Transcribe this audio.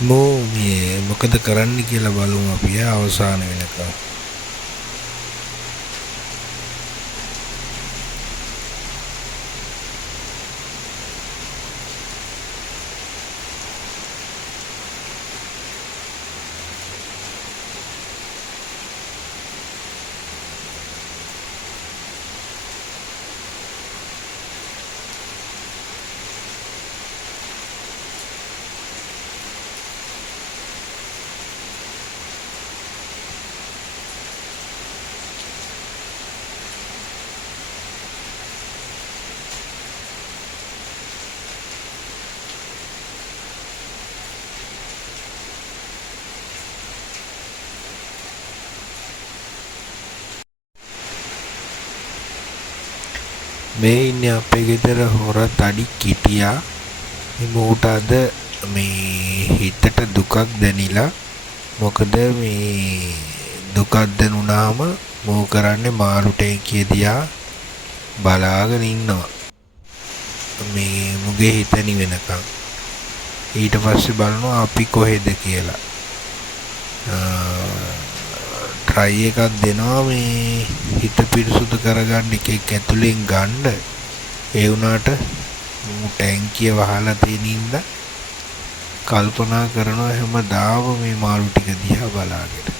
මේ මොකද කරන්න කියලා බලමු අපි අවසාන වෙනකම්. මේ ඉන්නේ අපේ ගෙදර හොරත් අඩි කිටියා. මූට අද මේ හිතට දුකක් දැනිලා. මොකද මේ දුකක් දැනුණාම මෝ කරන්නේ මාළු ටැංකිය දිහා බලාගෙන ඉන්නවා. මේ මුගේ හිත නිවෙනකම්. ඊට පස්සේ බලනවා අපි කොහෙද කියලා. try එකක් දෙනවා මේ හිත පිරිසුදු කරගන්න එකෙක් ඇතුලෙන් ගන්න. ඒ වුණාට ටැංකිය වහලා තියෙන ඉඳ කල්පනා කරනවා හැමදාම මේ මාළු ටික දිහා බලාගෙන.